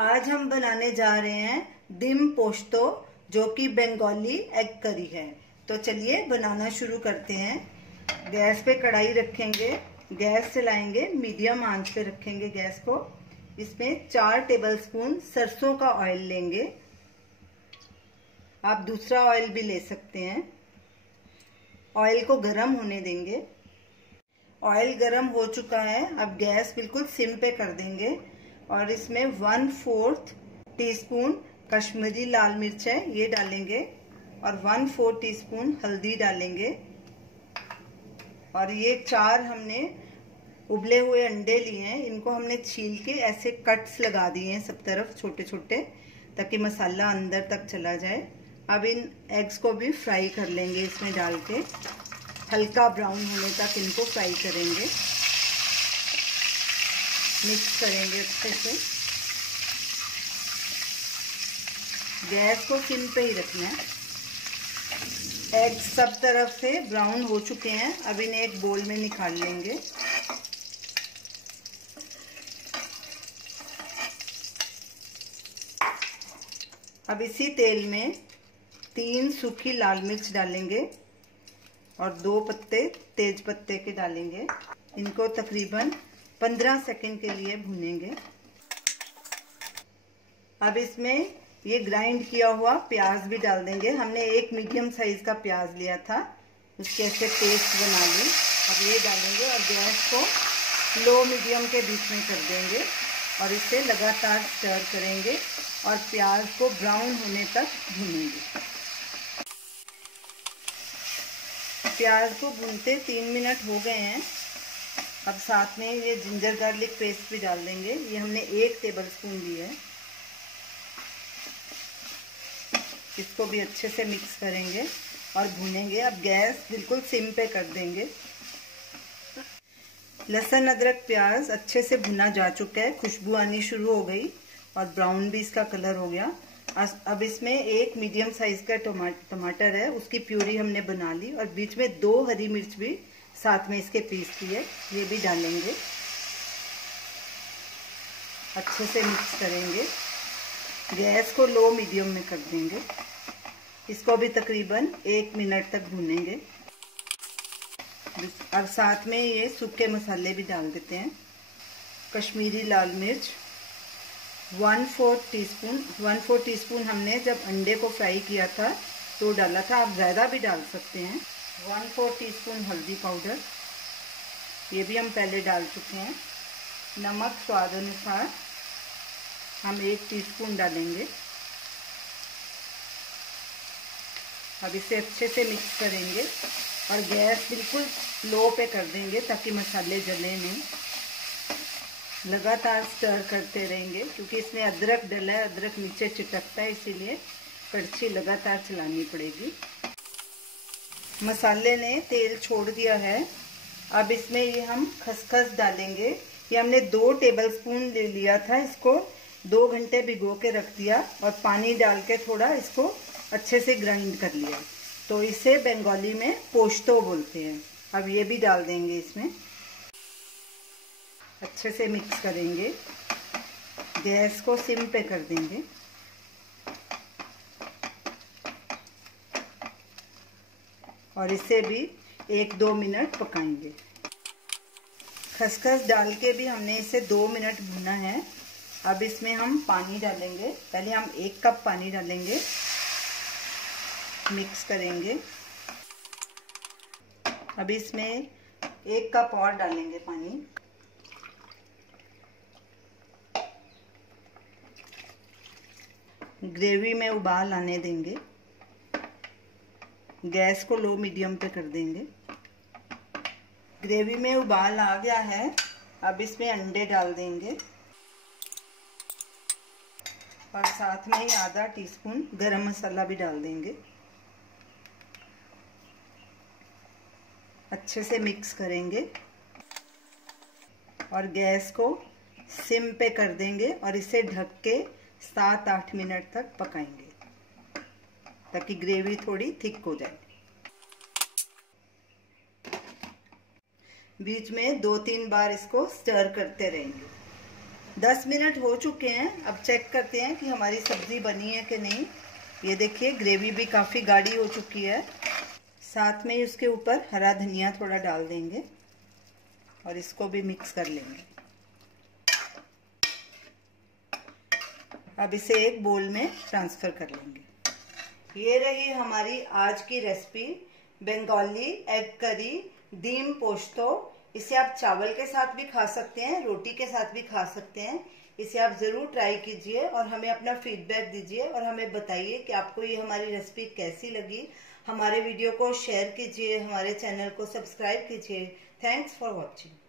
आज हम बनाने जा रहे हैं डिम पोस्तो, जो कि बंगाली एग करी है। तो चलिए बनाना शुरू करते हैं। गैस पे कढ़ाई रखेंगे, गैस चलाएंगे, मीडियम आंच पे रखेंगे गैस को। इसमें 4 टेबलस्पून सरसों का ऑयल लेंगे। आप दूसरा ऑयल भी ले सकते हैं। ऑयल को गरम होने देंगे। ऑयल गरम हो चुका है। अब गैस बिल्कुल सिम पे कर देंगे और इसमें 1/4 टीस्पून कश्मीरी लाल मिर्च है, ये डालेंगे और 1/4 टीस्पून हल्दी डालेंगे। और ये 4 हमने उबले हुए अंडे लिए हैं, इनको हमने छील के ऐसे कट्स लगा दिए हैं सब तरफ छोटे छोटे, ताकि मसाला अंदर तक चला जाए। अब इन एग्स को भी फ्राई कर लेंगे, इसमें डाल के हल्का ब्राउन होने तक इनको फ्राई करेंगे। मिक्स करेंगे अच्छे से। गैस को सिम पे ही रखना है। एग सब तरफ से ब्राउन हो चुके हैं। अब इन्हें एक बोल में निकाल लेंगे। अब इसी तेल में 3 सूखी लाल मिर्च डालेंगे और 2 पत्ते तेज पत्ते के डालेंगे। इनको तकरीबन 15 सेकंड के लिए भूनेंगे। अब इसमें ये ग्राइंड किया हुआ प्याज भी डाल देंगे। हमने एक मीडियम साइज का प्याज लिया था, उसके ऐसे पेस्ट बना ली। अब ये डालेंगे और गैस को लो मीडियम के बीच में कर देंगे और इसे लगातार स्टर करेंगे और प्याज को ब्राउन होने तक भूनेंगे। प्याज को भूनते 3 मिनट हो गए हैं। अब साथ में ये जिंजर गार्लिक पेस्ट भी डाल देंगे। ये हमने 1 टेबलस्पून लिया है। इसको भी अच्छे से मिक्स करेंगे और भूनेंगे। अब गैस बिल्कुल सिम पे कर देंगे। लहसुन अदरक प्याज अच्छे से भुना जा चुका है, खुशबू आनी शुरू हो गई और ब्राउन भी इसका कलर हो गया। अब इसमें 1 मीडियम साइज का टमाटर है, उसकी प्यूरी हमने बना ली और बीच में 2 हरी मिर्च भी साथ में इसके पीस किए, ये भी डालेंगे। अच्छे से मिक्स करेंगे। गैस को लो मीडियम में कर देंगे। इसको भी तकरीबन 1 मिनट तक भूनेंगे। और साथ में ये सूखे मसाले भी डाल देते हैं। कश्मीरी लाल मिर्च 1/4 टीस्पून हमने जब अंडे को फ्राई किया था तो डाला था, आप ज़्यादा भी डाल सकते हैं। 1/4 टीस्पून हल्दी पाउडर, ये भी हम पहले डाल चुके हैं। नमक स्वाद अनुसार हम 1 टीस्पून डालेंगे। अब इसे अच्छे से मिक्स करेंगे और गैस बिल्कुल लो पे कर देंगे ताकि मसाले जले नहीं। लगातार स्टर करते रहेंगे क्योंकि इसमें अदरक डला है, अदरक नीचे चिटकता है, इसीलिए कड़छी लगातार चलानी पड़ेगी। मसाले ने तेल छोड़ दिया है। अब इसमें ये हम खसखस डालेंगे। ये हमने 2 टेबलस्पून ले लिया था, इसको 2 घंटे भिगो के रख दिया और पानी डाल के थोड़ा इसको अच्छे से ग्राइंड कर लिया। तो इसे बंगाली में पोस्तो बोलते हैं। अब ये भी डाल देंगे इसमें। अच्छे से मिक्स करेंगे। गैस को सिम पे कर देंगे। और इसे भी 1-2 मिनट पकाएंगे। खसखस डाल के भी हमने इसे 2 मिनट भुना है। अब इसमें हम पानी डालेंगे। पहले हम 1 कप पानी डालेंगे, मिक्स करेंगे। अब इसमें 1 कप और डालेंगे पानी। ग्रेवी में उबाल आने देंगे। गैस को लो मीडियम पे कर देंगे। ग्रेवी में उबाल आ गया है। अब इसमें अंडे डाल देंगे और साथ में ही आधा टीस्पून गरम मसाला भी डाल देंगे। अच्छे से मिक्स करेंगे और गैस को सिम पे कर देंगे और इसे ढक के 7-8 मिनट तक पकाएंगे ताकि ग्रेवी थोड़ी थिक हो जाए। बीच में 2-3 बार इसको स्टर करते रहेंगे। 10 मिनट हो चुके हैं। अब चेक करते हैं कि हमारी सब्जी बनी है कि नहीं। ये देखिए ग्रेवी भी काफ़ी गाढ़ी हो चुकी है। साथ में ही उसके ऊपर हरा धनिया थोड़ा डाल देंगे और इसको भी मिक्स कर लेंगे। अब इसे एक बोल में ट्रांसफ़र कर लेंगे। ये रही हमारी आज की रेसिपी, बंगाली एग करी दीम पोस्तो। इसे आप चावल के साथ भी खा सकते हैं, रोटी के साथ भी खा सकते हैं। इसे आप ज़रूर ट्राई कीजिए और हमें अपना फीडबैक दीजिए और हमें बताइए कि आपको ये हमारी रेसिपी कैसी लगी। हमारे वीडियो को शेयर कीजिए, हमारे चैनल को सब्सक्राइब कीजिए। Thanks for watching.